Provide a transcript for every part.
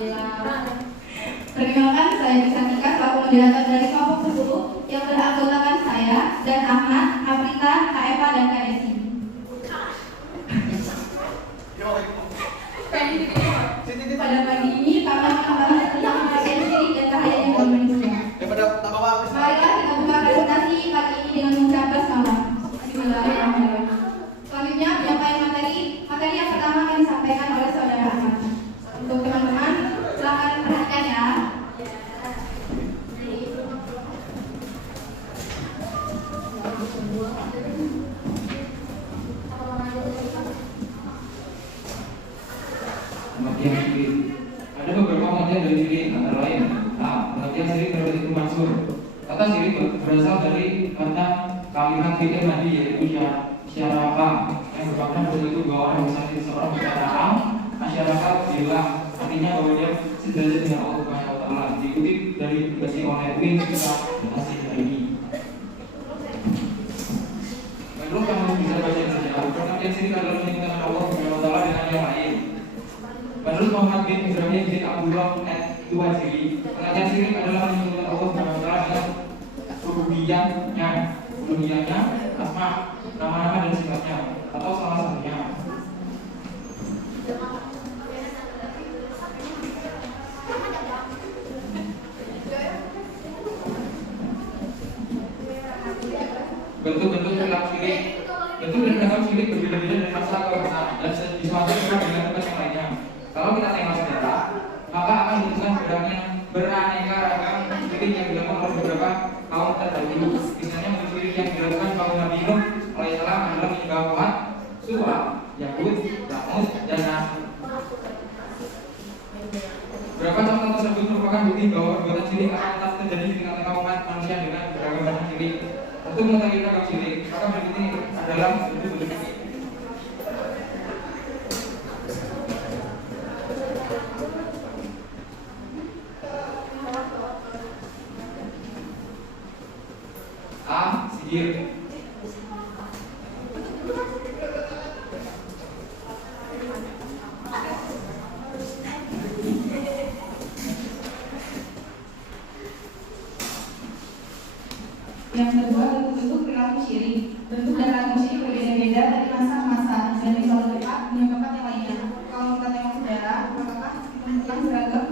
Perkenalkan, saya Bisantika selaku moderator dari kelompok 10 yang beranggotakan saya dan Ahmad, Afrita, Kak Eva, dan Kak Desi. Pada pagi ini kami akan membahas tentang pengertian syirik dan bahayanya komunisme. Marilah kita buka presentasi pagi ini dengan mengucap basmalah. Bismillahirrahmanirrahim. Selanjutnya penyampaian materi yang pertama akan disampaikan oleh saudara Ahmad. Untuk teman-teman, silakan perhatikan ya. Pengertian syirik. Ada beberapa pengertian dari syirik, antara lain pengertian syirik menurut Ibnu Mansur. Kata syirik berasal dari kata kalimat fi'il madi, yaitu syaraka, yang bermakna begitu bahwa orang misalnya seseorang berkata masyarakat bilang, artinya bahwa dia sederajat dengan Allah Subhanahu wa taala. Diikuti dari dikasih oleh Win kita kasih ini. Menurut kamu bisa baca saja. Pengertian syirik adalah menyekutukan Allah Subhanahu wa taala dengan yang lain. Menurut Muhammad bin Ibrahim bin Abdullah Al-Tuwajiri, pengertian syirik adalah menyekutukan Allah Subhanahu wa taala dengan uluhiyahnya, asma, nama-nama dan sifatnya, atau salah satunya. Bentuk-bentuk perilaku syirik. Bentuk dan perilaku syirik berbeda-beda dari masalah ke masalah dan disuatu dengan tugas yang lainnya. Kalau kita tengok sejarah, maka akan ditemukan beraneka ragam syirik yang dilakukan oleh beberapa kaum terdahulu. Misalnya bentuk syirik yang dilakukan kaum Nabi Nuh alaihissalam adalah menyembah Wat, Suwa, Yakut, Lamus, dan Nasr. Beberapa contoh tersebut merupakan bukti bahwa perbuatan syirik akan tetap terjadi di tengah-tengah umat manusia dengan beragam macam syirik. Untuk mengetahui ragam syirik, maka berikut ini adalah bentuk-bentuk syirik. Sihir. Yang kedua, bentuk perilaku syirik. Bentuk dan perilaku syirik berbeda-beda dari masa ke masa dan di suatu tempat menyebabkan yang lainnya. Kalau kita tengok sejarah, maka ditemukan beragam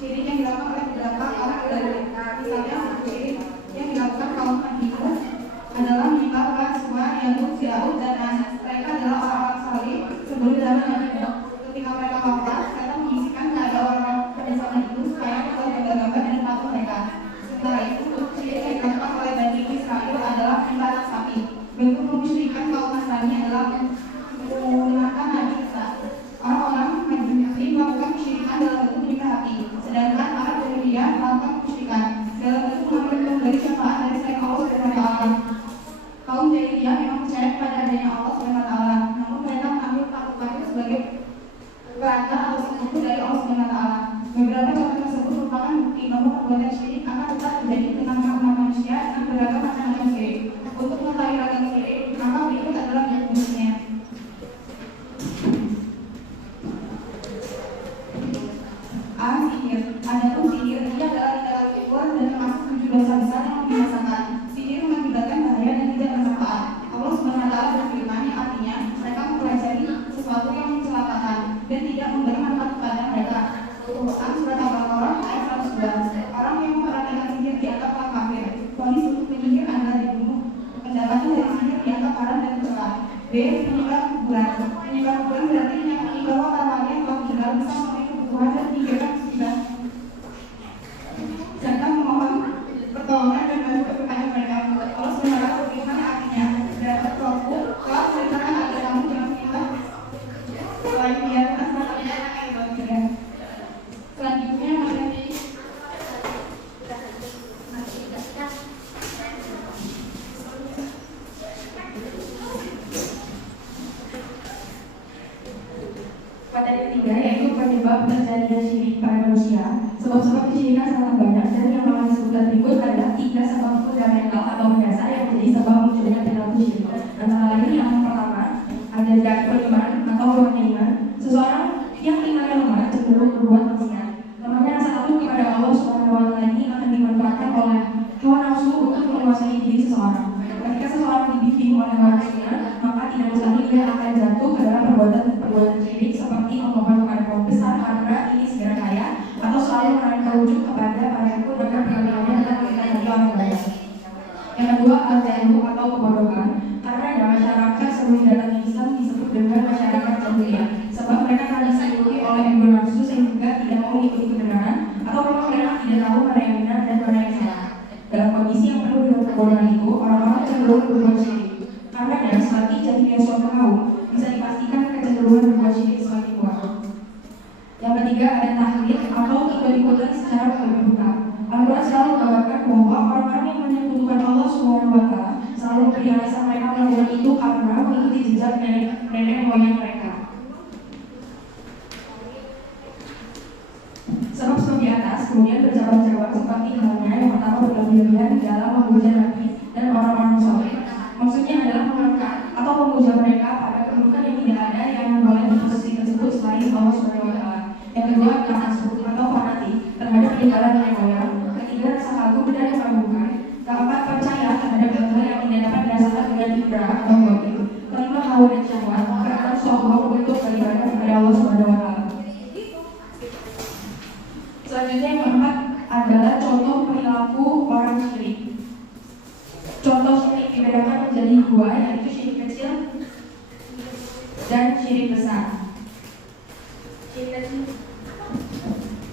syirik yang dilakukan oleh beberapa orang dari mereka. Misalnya syirik yang dilakukan kaum Nabi Nuh adalah menyembah Wat, Suwa, Yakut, Fir'aun, dan Nasr. Mereka adalah orang-orang saleh sebelum zaman Nabi Nuh. Ketika mereka wafat, mereka membisikkan kepada orang-orang pada zaman itu supaya mereka bergambar dan patung mereka. Setelah itu, syirik yang dilakukan oleh Bani Israel adalah menyembah anak sapi. Bentuk kemusyrikan kaum Nasrani adalah menggunakan Nabi Isa. Orang-orang Majusi melakukan kesyirikan dalam bentuk menyembah api, sedangkan orang Yahudi melakukan kesyirikan dalam bentuk mengambil dari syafaat dari selain Allah Subhanahu wa taala. Kaum Jahiliyah memang percaya kepada adanya Allah Subhanahu wa taala, namun mereka mengambil patung itu sebagai perantara atau sekutu dari Allah Subhanahu wa taala. Beberapa contoh tersebut merupakan bukti bahwa perbuatan syirik akan tetap terjadi di tengah-tengah umat manusia dengan beragam macam-macam syirik. Untuk mengetahui ragam syirik, maka berikut adalah jenisnya. Sihir. Adapun sihir, ia adalah tindakan kufur dan termasuk 7 dosa besar yang membinasakan. Sihir mengakibatkan bahaya dan tidak bermanfaat. Allah Subhanahu wa taala berfirman yang artinya mereka mempelajari sesuatu yang mencelakakan dan tidak memberi manfaat kepada mereka. Quran Surat Al-Baqarah ayat 111. Orang yang memperhatikan sihir dianggap orang kafir. Vonis untuk penyihir adalah dibunuh. Pendapatan dari sihir dianggap haram dan tercela. B. Penyebab kuburan. Penyebab kuburan berarti menyangkut bahwa orang yang telah meninggal bisa memenuhi kebutuhan dan meninggalkan musibah, serta memohon pertolongan dan bantu kepada mereka. Allah Subhanahu wa taala berfirman artinya, "Berapa Tuhanku telah memerintahkan agar kamu jangan menyembah selain Dia dan selainnya akan dibagikan." Selanjutnya materi ketiga, yaitu penyebab terjadinya syirik pada manusia. Sebab-sebab kesyirikan sangat banyak dan yang akan disebutkan berikut adalah 3 sebab fundamental atau mendasar yang menjadi sebab munculnya perilaku syirik. Antara lain yang pertama ada dari iman atau lemahnya iman. Seseorang yang imannya lemah cenderung kecenderungan berbuat syirik semakin kuat. Yang ketiga ada tahlil atau ikut-ikutan secara berbuka. Al-Quran selalu menggambarkan bahwa orang-orang yang menyekutukan Allah SWT selalu memberi alasan mereka melakukan itu karena mengikuti jejak nenek moyang mereka. Sebab di atas kemudian berjawab-jawab seperti halnya yang pertama berlebihan dalam memuja Nabi dan orang-orang soleh. Maksudnya adalah mengangkat atau memuja mereka pada kedudukan yang tidak ada yang boleh di posisi tersebut selain Allah SWT. Yang kedua adalah asbuk atau fanatik terhadap peninggalan nenek moyang. Ketiga rasa kagum dan keraguan. Keempat percaya terhadap hal yang tidak dapat dirasakan dengan indera atau goib. Kelima hawa dan syahwat. Keenam sombong untuk beribadah kepada Allah SWT. Selanjutnya yang keempat adalah contoh perilaku orang syirik. Contoh syirik dibedakan menjadi dua, yaitu syirik kecil dan syirik besar. Syirik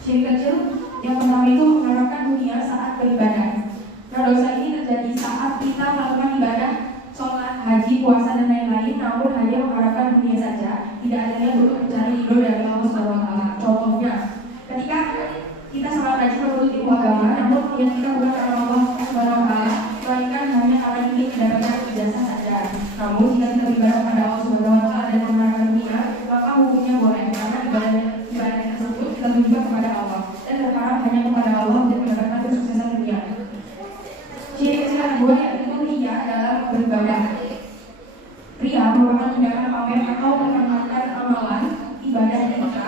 kecil yang pertama itu mengharapkan dunia saat beribadah. Nah, dosa ini terjadi saat kita melakukan ibadah, sholat, haji, puasa dan lain-lain, namun hanya mengharapkan dunia saja, tidak ada niat untuk mencari ridho dari Allah SWT. Contohnya, ketika kita sangat rajin menuntut ilmu agama, namun niat kita bukan karena Allah SWT, melainkan hanya karena ingin mendapatkan ijazah saja. Namun jika kita beribadah kepada Allah SWT dan mengharapkan dunia, maka hukumnya boleh, karena ibadah tersebut kita tujukan kepada Allah dan berharap hanya kepada Allah untuk mendapatkan kesuksesan dunia. Ciri kecil kedua yaitu ria dalam beribadah. Ria merupakan tindakan pamer atau menampakkan amalan ibadah kita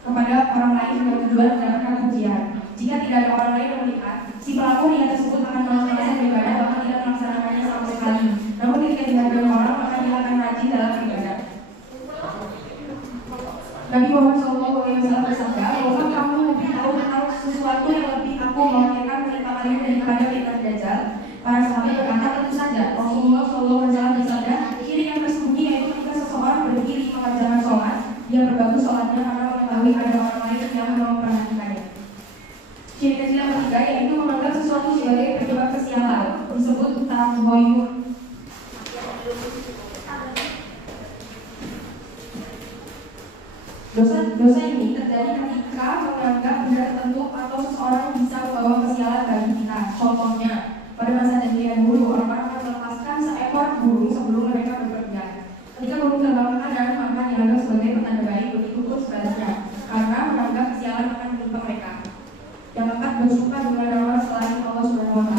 kepada orang lain dengan tujuan mendapatkan pujian. Jika tidak ada orang lain yang melihat, si pelaku ria tersebut akan melaksanakan beribadah bahkan tidak melaksanakannya sama sekali. Namun ketika dihadapkan orang, maka dia akan rajin dalam beribadah. Nabi Muhammad SAW bersabda, bahwa kamu lebih tahu tentang sesuatu yang lebih aku mengatakan menimpa kalian daripada fitnah Dajjal. Para sahabat berkata, tentu saja. Rasulullah SAW bersabda, ciri yang tersembunyi yaitu ketika seseorang berdiri mengerjakan sholat, dia berbagus sholatnya karena mengetahui ada orang lain yang memperhatikannya. Ciri kecil yang ketiga yaitu menganggap sesuatu sebagai penyebab kesialan, disebut tahoyur. Dosa ini terjadi ketika menganggap benda tertentu atau seseorang bisa membawa kesialan bagi kita. Contohnya, pada masa jahiliyah dulu, orang-orang akan melepaskan seekor burung sebelum mereka berpergian. Ketika burung terbang ke kanan, maka dianggap sebagai petanda baik, begitu pun sebaliknya, karena menganggap kesialan akan menimpa mereka. Yang keempat, bersumpah dengan nama selain Allah SWT.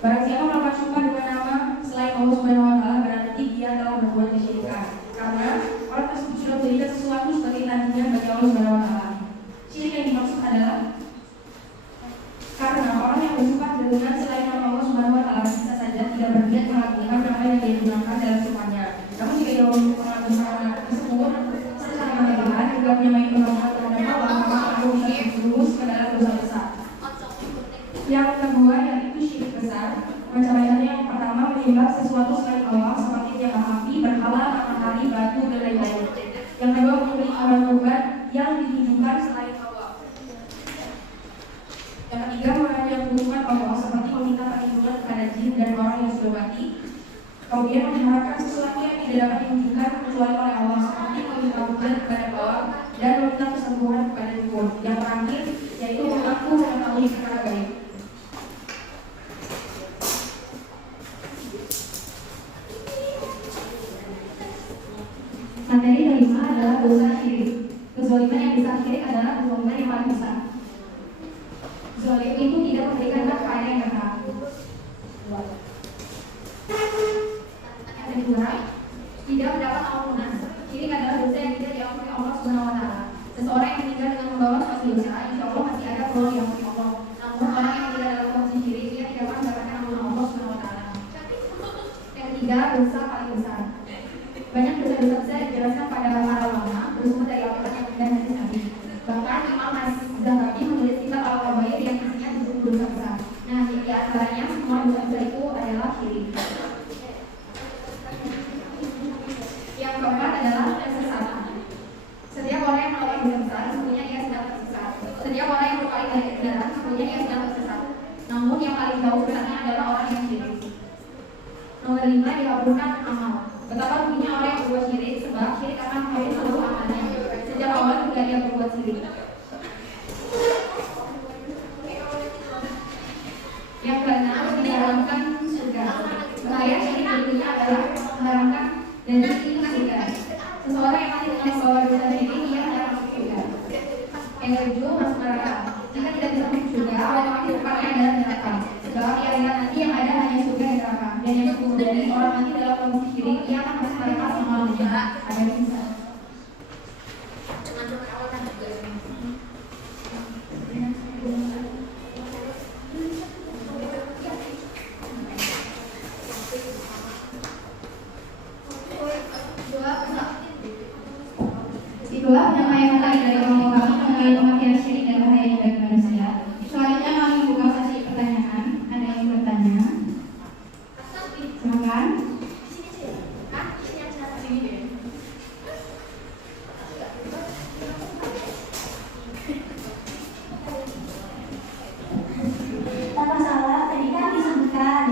Barang siapa melakukan sumpah dengan nama selain Allah SWT, berarti dia telah berbuat kesyirikan. Karena orang tersebut sudah menjadikan sesuatu sebagai tandingan bagi Allah SWT. Syirik yang dimaksud adalah karena orang yang bersumpah dengan selain nama Allah SWT bisa saja tidak berniat mengagungkan nama yang dia gunakan dalam sumpahnya. Namun jika dia mengagungkan nama tersebut secara berlebihan juga menyamai penolakan terhadap Allah, maka aku bisa terjerumus ke dalam dosa besar. Yang kedua yaitu syirik besar. Macam-macamnya yang pertama menyembah sesuatu selain Allah seperti tiang api, berhala, matahari, batu dan lain-lain. Yang kedua membeli korban yang ditujukan selain Allah. Yang ketiga menyekutukan Allah seperti meminta perlindungan kepada jin dan orang yang sudah mati. Kemudian mengharapkan sesuatu yang tidak dapat diwujudkan kecuali oleh Allah seperti meminta hujan kepada bawah dan meminta kesembuhan kepada dukun. Yang terakhir yaitu mengaku mengetahui perkara gaib. Materi kelima adalah dosa syirik. Kezaliman yang besar syirik adalah kezaliman yang paling besar. Zalim itu tidak memberikan hak kepada yang berhak. Yang kedua, tidak mendapat ampunan. Syirik adalah dosa yang tidak diampuni Allah SWT. Seseorang yang meninggal dengan membawa suatu dosa, insya Allah masih ada peluang diampuni Allah. Namun orang yang meninggal dalam kondisi syirik, dia tidak akan mendapatkan ampunan Allah SWT. Yang ketiga, dosa paling besar. Banyak dosa-dosa besar dijelaskan pada para ulama bersumber dari Al-Quran dan hadis Nabi. Bahkan Imam Az-Zahabi menulis kitab Al-Kabair yang isinya 70 dosa besar. Nah, di antaranya semua dosa besar itu adalah syirik. Yang keempat adalah kesesatan. Setiap orang yang melakukan dosa besar, sesungguhnya ia sedang tersesat. Setiap orang yang berpaling dari kebenaran, sesungguhnya ia sedang tersesat. Namun yang paling jauh sesatnya adalah orang yang syirik. Nomor 5, dihapuskan amal. Betapa ruginya orang yang berbuat apabila dia berbuat syirik. Yang keenam, mengharamkan surga. Bahaya syirik berikutnya adalah mengharamkan dan itu surga. Seseorang yang mati dengan membawa dosa syirik, ia akan masuk surga. Yang ketujuh, masuk neraka. Jika tidak bisa masuk surga, orang mati tempatnya adalah neraka. Sebab di akhirat nanti yang ada hanya surga dan neraka. Dan yang ke-10 dari orang mati dalam kondisi syirik, ia akan masuk neraka selama-lamanya. Ada bisa. Itulah penyampaian tadi dari kelompok kami mengenai pengertian syirik dan bahayanya bagi manusia. Selanjutnya kami buka sesi pertanyaan. Ada yang ingin bertanya? Silakan. Tanpa salah, tadi kan disebutkan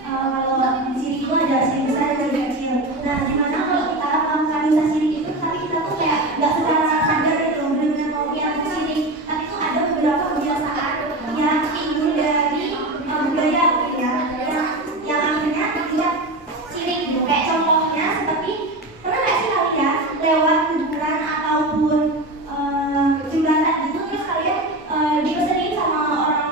kalau syirik itu ada syirik besar dan syirik kecil. Nah, dimana kalau kita melakukan dosa syirik itu, tapi kita tuh kayak nggak secara sadar gitu, benar-benar mau melakukan syirik. Tapi tuh ada beberapa kebiasaan yang timbul dari budaya gitu ya, yang akhirnya dia syirik gitu. Kayak contohnya seperti pernah nggak sih kalian lewat kuburan ataupun jembatan gitu, terus kalian dipesenin sama orang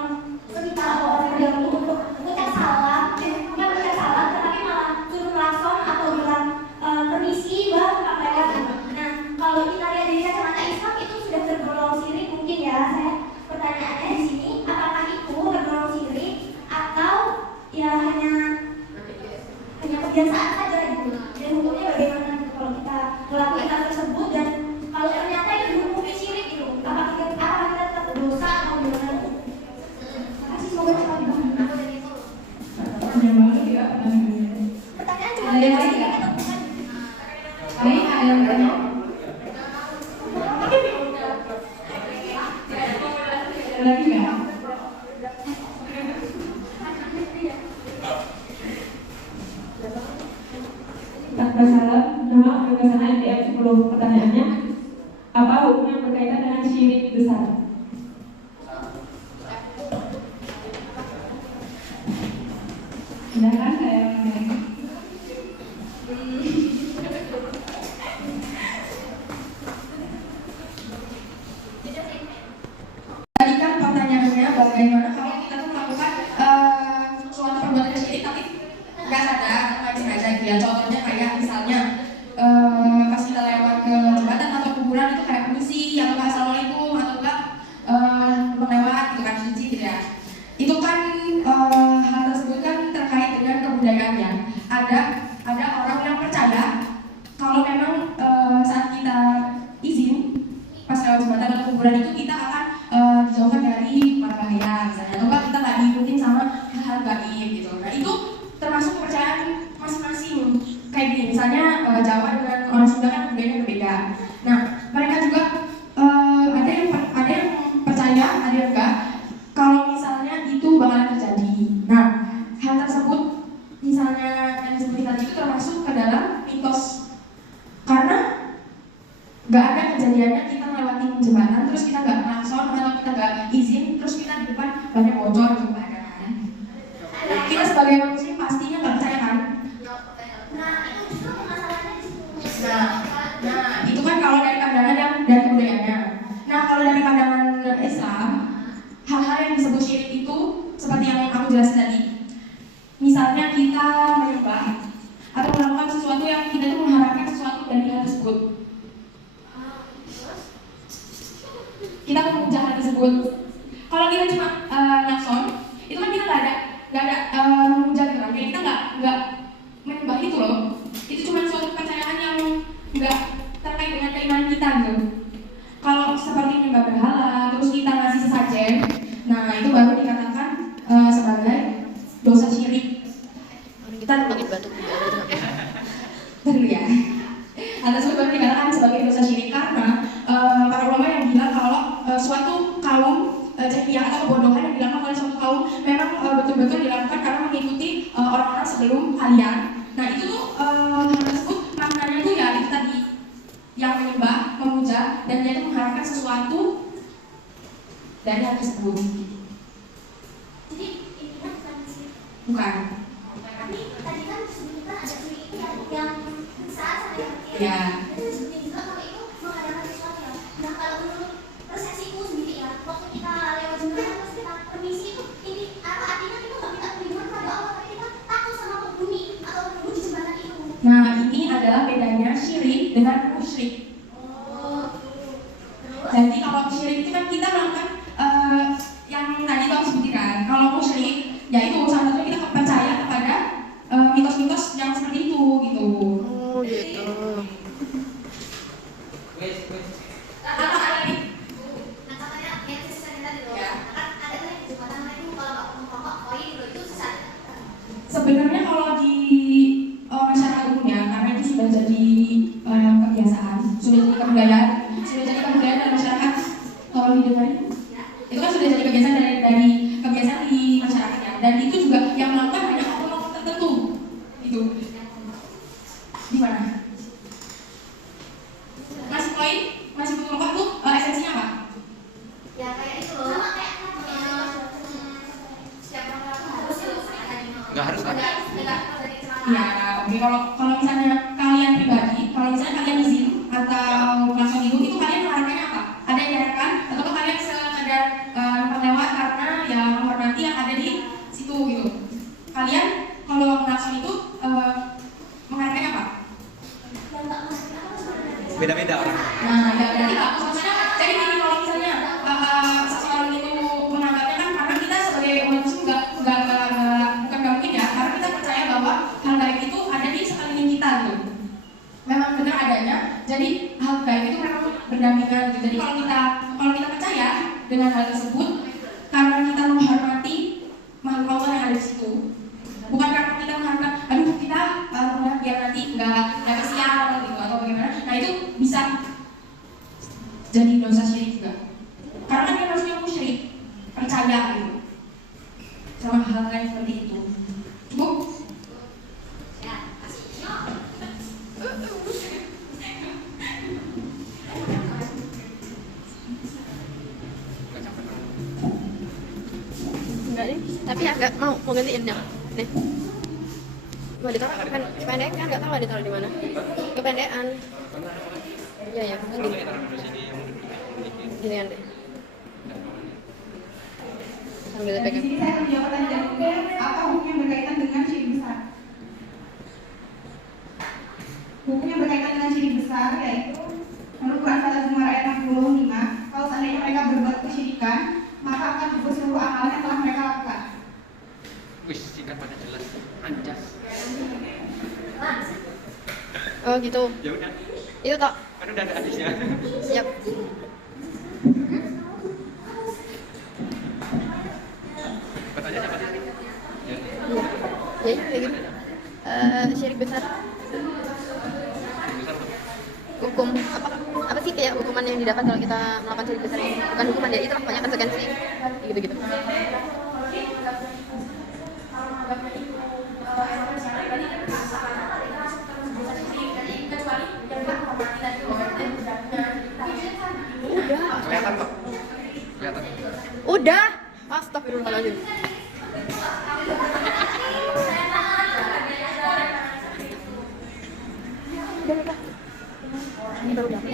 sekitar atau orang terdahulu untuk mengucap salam, bukan mengucap salam, tetapi malah suruh klakson atau bilang permisi bang, Pak lewat. Nah, kalau kita lihat dari kacamata Islam itu sudah tergolong syirik mungkin ya. Saya pertanyaannya di sini, apakah itu tergolong syirik atau ya hanya kebiasaan saja gitu? Dan hukumnya bagaimana gitu kalau kita melakukan hal tersebut dan kalau ternyata itu dihukumi syirik gitu? Apakah kita tetap berdosa atau gimana? Makasih, semoga cepat dibahas. Yang baru ya, Pertanyaan cuma ada yang lain nggak? Baik, ada yang bertanya? Ada lagi nggak? Tanpa salah, nama gagasan ITM 10 pertanyaannya, apa hukum yang berkaitan dengan syirik besar? Silakan saya yang Tadi kan pertanyaannya bagaimana kalau kita tuh melakukan suatu perbuatan syirik tapi nggak sadar, nggak sengaja gitu ya. Contohnya kayak misalnya pas kita lewat ke jembatan atau kuburan itu kayak permisi atau assalamualaikum atau enggak lewat gitu kan suci gitu ya. Itu kan hal tersebut kan terkait dengan kebudayaan ya. Ada orang yang percaya kalau memang saat kita izin pas lewat jembatan atau kuburan itu kita akan dijauhkan dari bahaya misalnya, atau enggak kita nggak diikutin sama hal-hal gaib gitu. Nah itu termasuk kepercayaan masing-masing. Kayak gini misalnya Jawa dengan orang Sunda kan budayanya berbeda. Nah mereka juga ada yang percaya, ada yang enggak. Kalau misalnya itu bakalan terjadi. Nah hal tersebut misalnya yang disebut tadi itu termasuk ke dalam mitos, karena nggak ada kejadiannya kita ngelewatin jembatan terus kita nggak klakson atau kita nggak izin terus kita di depan banyak bocor gitu kan. Kita sebagai manusia pastinya nggak percaya kan. Nah, itu justru masalahnya di situ. Nah itu kan kalau dari pandangan yang dari kebudayaannya. Nah kalau dari pandangan Islam, hal-hal yang disebut syirik itu seperti yang aku jelasin tadi. Misalnya kita menyembah atau melakukan sesuatu yang kita tuh mengharapkan sesuatu dari hal tersebut. Kita memuja hal tersebut. Kalau kita cuma nyakson, itu kan kita nggak ada memuja gitu kan. Kita nggak menyembah itu loh. Itu cuma suatu kepercayaan yang nggak terkait dengan keimanan kita gitu. Kalau seperti menyembah berhala, terus kita ngasih sesajen, nah itu baru dikatakan sebagai dosa syirik. Kita dulu ya. Hal tersebut baru dikatakan sebagai dosa syirik karena para ulama yang bilang kalau suatu kaum jahiliyah atau kebodohan yang dilakukan oleh suatu kaum memang betul-betul dilakukan karena mengikuti orang-orang sebelum kalian. Nah itu tuh hal tersebut maknanya tuh ya itu tadi yang menyembah, memuja dan dia itu mengharapkan sesuatu dari hal tersebut. Jadi intinya bukan di sini. Bukan. Tapi tadi kan sebelumnya ada syirik yang besar sama yang kecil. Ya. Itu sebelumnya juga kalau itu mengadakan sesuatu ya. Nah kalau menurut persepsiku sendiri ya, waktu kita lewat jembatan terus kita permisi itu ini apa artinya kita nggak minta perlindungan pada Allah, tapi kita takut sama penghuni atau penghuni di jembatan itu. Nah, ini adalah bedanya syirik dengan musyrik. Jadi kalau syirik itu kan kita melakukan yang tadi aku sebutin kan. Kalau musyrik, yaitu salah satunya kita percaya kepada mitos-mitos yang seperti itu gitu. Oh gitu. Apa lagi? Nah katanya yang sisa tadi loh, kan ada kan yang di jembatan itu kalau nggak merokok koin loh itu sesat. Sebenarnya kalau di masyarakat umum ya, karena itu sudah jadi kebiasaan, sudah jadi kebudayaan dari masyarakat. Kalau didengarin, itu kan sudah jadi kebiasaan dari kebiasaan di masyarakat ya. Dan itu juga yang melakukan hanya oknum tertentu. Itu di mana? Masih koin, masih merokok tuh esensinya apa? Ya kayak itu loh. Sama kayak setiap orang harus Nggak harus kan? Ya, oke. Kalau misalnya kalian pribadi, kalau misalnya kalian izin atau langsung itu kalian mengharapkannya apa? Ada yang diharapkan atau kalian sekedar lewat karena ya menghormati yang ada di situ gitu? Kalian kalau langsung itu mengharapkannya apa? Beda-beda orang. Nah, ya berarti bagus maksudnya. Jadi gini, kalau misalnya seseorang itu menganggapnya kan karena kita sebagai umat muslim bukan mungkin ya, karena kita percaya bahwa hal gaib itu ada di sekeliling kita gitu. Memang benar adanya. Jadi hal gaib itu memang berdampingan gitu. Jadi kalau kita percaya dengan hal tersebut karena kita menghormati makhluk Allah yang ada di situ. Bukan karena kita mengharapkan, aduh kita biar nanti nggak sial gitu atau bagaimana. Nah itu bisa jadi dosa syirik juga. Karena kan dia harusnya musyrik, percaya gitu sama hal lain seperti itu. Cukup? ya kasih. Enggak nih, tapi agak mau gantiin yang nih. Mau ditaruh kependekan, nggak tahu ditaruh di mana. Kependekan. Iya ya, kan gini. Gini kan deh. Sambil Dan di pegang. sini saya akan menjawab pertanyaan dari apa hukum yang berkaitan dengan syirik besar? Hukum yang berkaitan dengan syirik besar yaitu menurut Quran Surat Az-Zumar ayat 65, kalau seandainya mereka berbuat kesyirikan, maka akan gugur seluruh amalan yang telah mereka lakukan. Wih, singkat pada jelas. Ancas. Oh gitu. Ya udah. Itu toh. Kan udah ada hadisnya. Siap. Pertanyaan siapa sih? Ya. Ya kayak gitu. Syirik besar. Besar apa? Hukum apa sih kayak hukuman yang didapat kalau kita melakukan syirik besar ini? Bukan hukuman ya, itu lah banyak konsekuensi gitu-gitu. Kelihatan kok. Kelihatan. Udah. Astagfirullahaladzim. Udah. Ini baru dapat.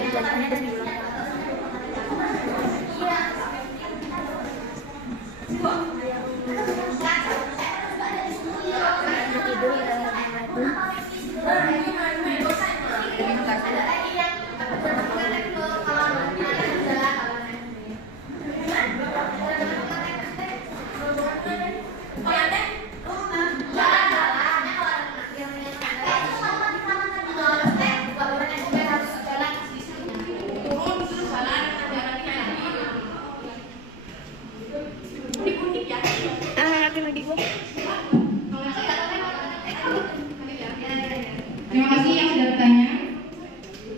Terima kasih yang sudah bertanya.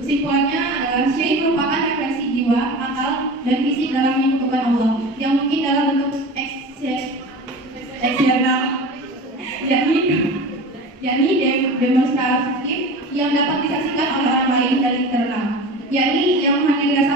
Kesimpulannya adalah syirik merupakan refleksi jiwa, akal, dan fisik dalam menyekutukan Allah yang mungkin dalam bentuk eksternal, yakni demonstratif yang dapat disaksikan oleh orang lain dari internal, yakni yang hanya dirasakan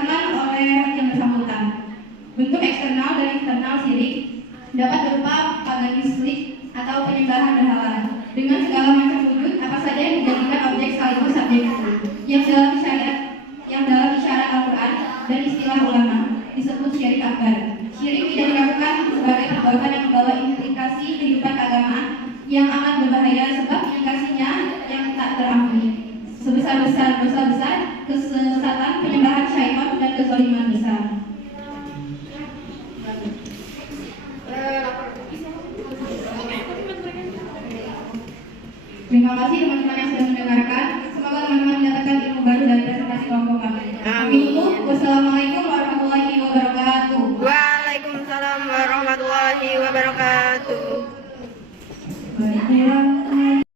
istiqomah. Amin. Wassalamualaikum warahmatullahi wabarakatuh. Waalaikumsalam warahmatullahi wabarakatuh. Baik,